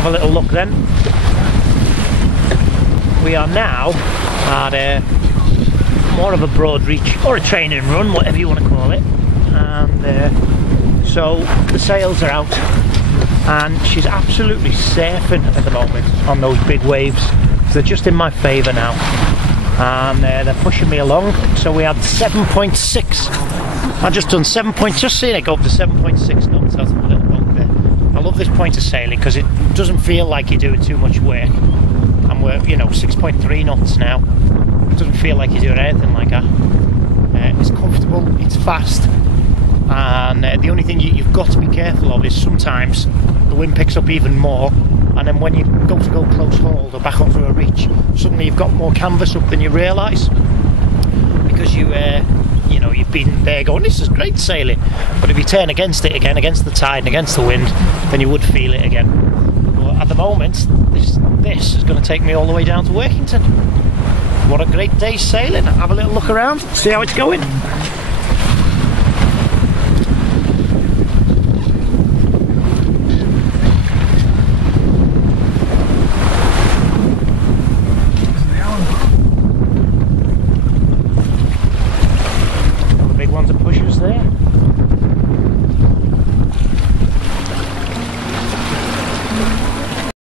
have a little look then. We are now at more of a broad reach, or a training run, whatever you want to call it. And so the sails are out, and she's absolutely surfing at the moment on those big waves. They're just in my favour now, and they're pushing me along. So we had 7.6. I've just done 7 points, just seeing it go up to 7.6 knots. That's a little boat there. I love this point of sailing because it doesn't feel like you're doing too much work. And we're, 6.3 knots now. It doesn't feel like you're doing anything like that. It's comfortable, it's fast, and the only thing you've got to be careful of is sometimes the wind picks up even more, and then when you go close hauled or back onto a reach, suddenly you've got more canvas up than you realise, because you've been there going, this is great sailing, but if you turn against it again, against the tide and against the wind, then you would feel it again. But at the moment, this is going to take me all the way down to Workington. What a great day sailing. Have a little look around, see how it's going. All the big ones are pushers there.